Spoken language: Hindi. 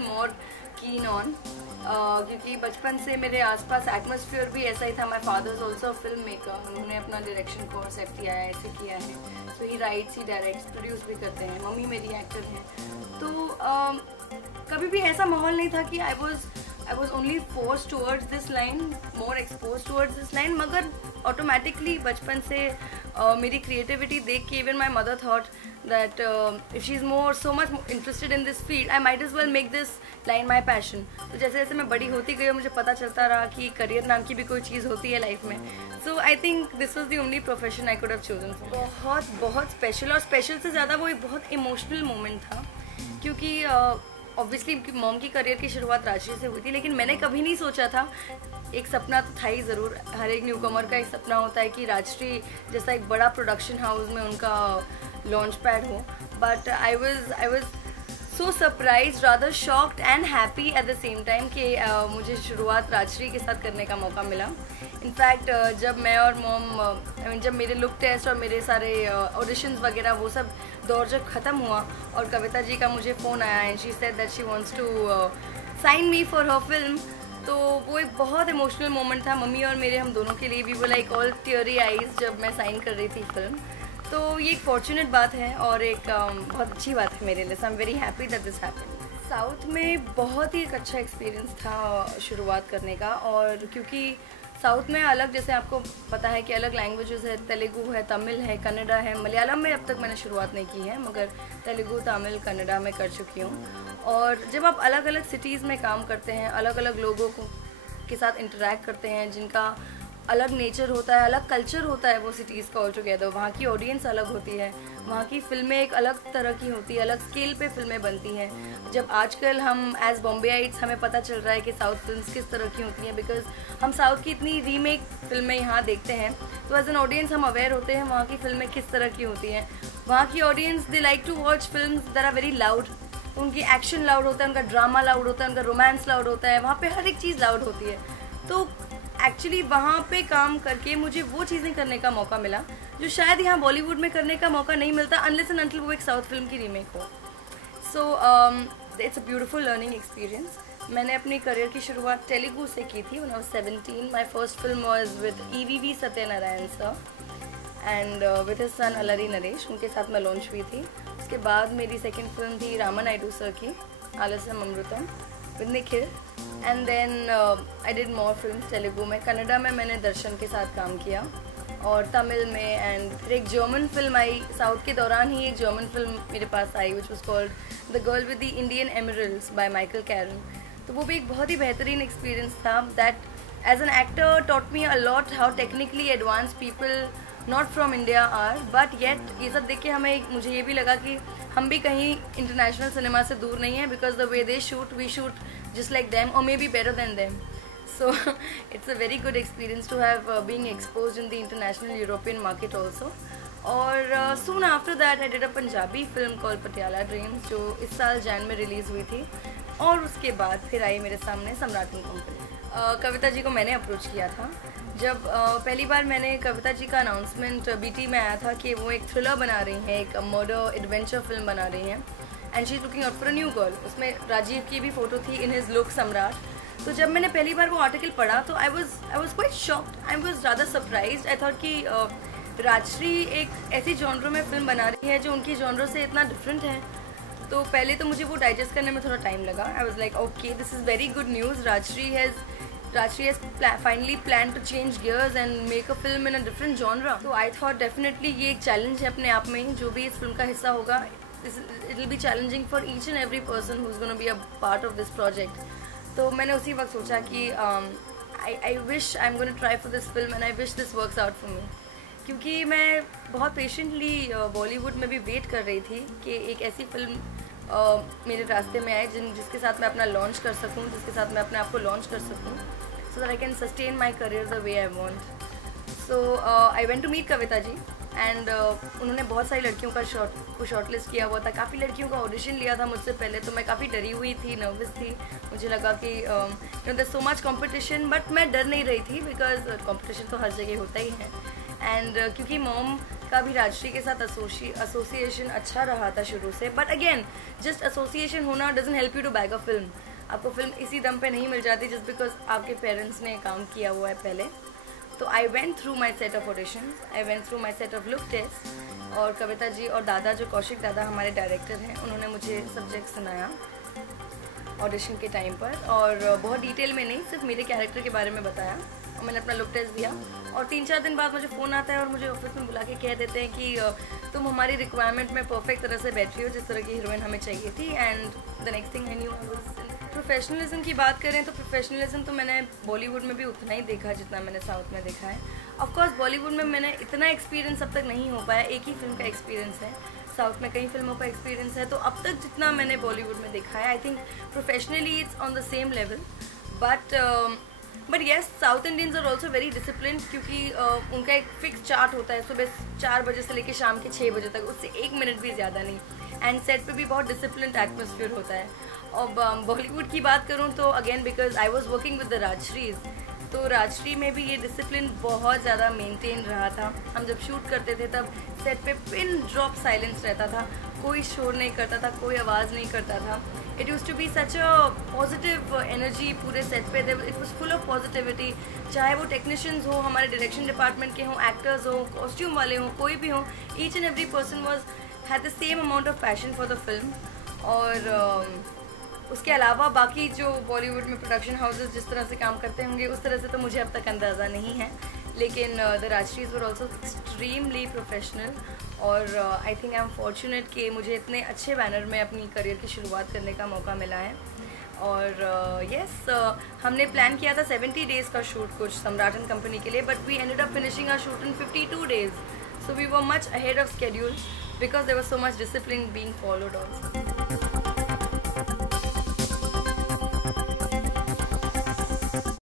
मोर कीन ऑन, क्योंकि बचपन से मेरे आसपास एटमॉस्फेयर भी ऐसा ही था. My father is also film maker. उन्होंने अपना डायरेक्शन कोर्स किया है, ऐसे किया है. So he writes, he directs, produce भी करते हैं. मम्मी मेरी एक्टर हैं. तो कभी भी ऐसा माहौल नहीं था कि I was only force towards this line, more expose towards this line. मगर ऑटोमेटिकली बचपन से मेरी क्रिएटिविटी देख के even my mother thought that if she is so much interested in this field, I might as well make this line my passion. तो जैसे जैसे मैं बड़ी होती गई मुझे पता चलता रहा कि करियर नाम की भी कोई चीज़ होती है लाइफ में. So I think this was the only profession I could have chosen. बहुत बहुत स्पेशल, और स्पेशल से ज़्यादा वो एक बहुत इमोशनल मोमेंट था, क्योंकि ऑब्वियसली मॉम की करियर की शुरुआत राजश्री से हुई थी, लेकिन मैंने कभी नहीं सोचा था. एक सपना तो था ही ज़रूर, हर एक न्यूकमर का एक सपना होता है कि राजश्री जैसा एक बड़ा प्रोडक्शन हाउस में उनका लॉन्च पैड हो. But I was so surprise, rather shocked and happy at the same time कि मुझे शुरुआत राजश्री के साथ करने का मौका मिला. इनफैक्ट जब मैं और मॉम जब मेरे लुक टेस्ट और मेरे सारे ऑडिशंस वगैरह वो सब दौर जब ख़त्म हुआ और कविता जी का मुझे फ़ोन आया and she said that she wants to sign me for her film, तो वो एक बहुत इमोशनल मोमेंट था मम्मी और मेरे, हम दोनों के लिए भी. वो लाइक ऑल टीयरी आइज जब मैं साइन कर रही थी फिल्म. तो ये एक फॉर्चुनेट बात है और एक बहुत अच्छी बात है मेरे लिए. So I am very happy that this happened. South में बहुत ही एक अच्छा एक्सपीरियंस था शुरुआत करने का, और क्योंकि साउथ में अलग, जैसे आपको पता है कि अलग लैंग्वेजेस है, तेलुगु है, तमिल है, कन्नड़ा है, मलयालम में अब तक मैंने शुरुआत नहीं की है, मगर तेलुगु, तमिल, कन्नड़ा में कर चुकी हूँ. और जब आप अलग अलग सिटीज़ में काम करते हैं, अलग अलग लोगों के साथ इंटरेक्ट करते हैं जिनका अलग नेचर होता है, अलग कल्चर होता है वो सिटीज़ का ऑल टुगेदर, वहाँ की ऑडियंस अलग होती है, वहाँ की फिल्में एक अलग तरह की होती है, अलग स्केल पे फिल्में बनती हैं. जब आजकल हम एज बॉम्बेइट्स हमें पता चल रहा है कि साउथ फिल्म्स किस तरह की होती हैं, बिकॉज हम साउथ की इतनी रीमेक फिल्में यहाँ देखते हैं, तो एज एन ऑडियंस हम अवेयर होते हैं वहाँ की फिल्में किस तरह की होती हैं. वहाँ की audience they like to watch films that are very loud. उनकी एक्शन लाउड होता है, उनका ड्रामा लाउड होता है, उनका रोमांस लाउड होता है, वहाँ पे हर एक चीज़ लाउड होती है. तो एक्चुअली वहाँ पे काम करके मुझे वो चीज़ें करने का मौका मिला जो शायद यहाँ बॉलीवुड में करने का मौका नहीं मिलता अनलेस एंड अनटिल वो एक साउथ फिल्म की रीमेक हो. So it's a beautiful learning experience. मैंने अपनी करियर की शुरुआत तेलुगु से की थी when I was 17. My first film was with EVV Satyanarayana sir and with his son Allari Naresh, उनके साथ मैं लॉन्च हुई थी. उसके बाद मेरी सेकेंड फिल्म थी रामा नायडू सर की Alasyam Amrutham with Nikhil. And then I did more film Telugu में. कन्नड़ा में मैंने दर्शन के साथ काम किया और तमिल में, एंड फिर एक जर्मन फिल्म आई साउथ के दौरान ही. एक जर्मन फिल्म मेरे पास आई which was called the girl with the Indian emeralds by Michael Karen. तो वो भी एक बहुत ही बेहतरीन एक्सपीरियंस था. That as an actor taught me a lot how technically advance people not from India are, but yet ये सब देख के मुझे ये भी लगा कि हम भी कहीं इंटरनेशनल सिनेमा से दूर नहीं है, because the way they shoot we shoot just like them or maybe better than them. So it's a very good experience to have being exposed in the international European market also. और soon after that I did a Punjabi film called Patiala Dreams जो इस साल जैन में रिलीज़ हुई थी. और उसके बाद फिर आई मेरे सामने सम्राट एंड कंपनी. कविता जी को मैंने अप्रोच किया था जब पहली बार मैंने कविता जी का अनाउंसमेंट BT में आया था कि वो एक थ्रिलर बना रही हैं, एक मर्डर एडवेंचर फिल्म बना रही हैं and she is looking out for a new girl. उसमें राजीव की भी फ़ोटो थी इन हिज लुक सम्राट. तो जब मैंने पहली बार वो आर्टिकल पढ़ा तो I was quite shocked, I was ज़्यादा सरप्राइज्ड. आई थॉट कि राजश्री एक ऐसी जॉनर में फिल्म बना रही है जो उनकी जॉनर से इतना डिफरेंट है. तो पहले तो मुझे वो डाइजेस्ट करने में थोड़ा टाइम लगा. I was like okay this is very good news. Rajshri has finally planned to change gears and make a film in a different genre. So I thought definitely ये एक चैलेंज है अपने आप में. जो भी इस फिल्म का हिस्सा होगा, it will be challenging for each and every person who's going to be a part of this project. तो मैंने उसी वक्त सोचा कि I wish I'm going to try for this film and I wish this works out for me. क्योंकि मैं बहुत पेशेंटली बॉलीवुड में भी वेट कर रही थी कि एक ऐसी फिल्म मेरे रास्ते में आए जिसके साथ मैं अपना लॉन्च कर सकूं, जिसके साथ मैं अपने आप को लॉन्च कर सकूं, so that I can sustain my career the way I want. So I went to meet Kavita ji and उन्होंने बहुत सारी लड़कियों का शॉर्ट लिस्ट किया हुआ था. काफ़ी लड़कियों का ऑडिशन लिया था मुझसे पहले, तो मैं काफ़ी डरी हुई थी, नर्वस थी. मुझे लगा कि there so much competition, but मैं डर नहीं रही थी बिकॉज कॉम्पिटिशन तो हर जगह होता ही है. एंड क्योंकि मॉम का भी राजश्री के साथ एसोसिएशन अच्छा रहा था शुरू से, बट अगेन जस्ट एसोसिएशन होना doesn't help you to back a film. आपको फिल्म इसी दम पे नहीं मिल जाती जस्ट बिकॉज आपके पेरेंट्स ने काम किया हुआ है पहले। तो I went through my set of auditions, I went through my set of look test, और कविता जी और दादा जो कौशिक दादा हमारे डायरेक्टर हैं, उन्होंने मुझे सब्जेक्ट सुनाया ऑडिशन के टाइम पर, और बहुत डिटेल में नहीं, सिर्फ मेरे कैरेक्टर के बारे में बताया, और मैंने अपना लुक टेस्ट दिया। और 3-4 दिन बाद मुझे फ़ोन आता है और मुझे ऑफिस में बुला के कह देते हैं कि तुम हमारी रिक्वायरमेंट में परफेक्ट तरह से बैठी हो, जिस तरह की हीरोइन हमें चाहिए थी। And the next thing I knew I was. Professionalism की बात करें तो प्रोफेशनलिज्म तो मैंने बॉलीवुड में भी उतना ही देखा जितना मैंने साउथ में देखा है। ऑफकोर्स बॉलीवुड में मैंने इतना एक्सपीरियंस अब तक नहीं हो पाया, एक ही फिल्म का एक्सपीरियंस है, साउथ में कई फिल्मों का एक्सपीरियंस है। तो अब तक जितना मैंने बॉलीवुड में देखा है, I think professionally it's on the same level, but yes south Indians are also very discipline, क्योंकि उनका एक फिक्स चार्ट होता है, सुबह 4 बजे से लेकर शाम के 6 बजे तक, उससे 1 मिनट भी ज़्यादा नहीं। एंड सेट पे भी बहुत डिसिप्लिन एटमोसफियर होता है। और बॉलीवुड की बात करूँ तो again because I was working with the Rajshris, तो राजश्री में भी ये डिसिप्लिन बहुत ज़्यादा मेंटेन रहा था। हम जब शूट करते थे तब सेट पे पिन ड्रॉप साइलेंस रहता था, कोई शोर नहीं करता था, कोई आवाज़ नहीं करता था। It use to be such a positive energy पूरे सेट पे, it was full of positivity. चाहे वो टेक्नीशियंस हो, हमारे डायरेक्शन डिपार्टमेंट के हों, एक्टर्स हो, कॉस्ट्यूम वाले हों, कोई भी हो, each and every person was had the same amount of passion for the film. और उसके अलावा बाकी जो बॉलीवुड में प्रोडक्शन हाउसेस जिस तरह से काम करते होंगे उस तरह से तो मुझे अब तक अंदाज़ा नहीं है, लेकिन the Rajshris were also extremely professional. और I think I am fortunate कि मुझे इतने अच्छे बैनर में अपनी करियर की शुरुआत करने का मौका मिला है। और येस हमने प्लान किया था 70 डेज़ का शूट कुछ सम्राट एंड कंपनी के लिए, but we ended up finishing our shoot in 52 days, so we were much ahead of schedule because there was so much discipline being followed also.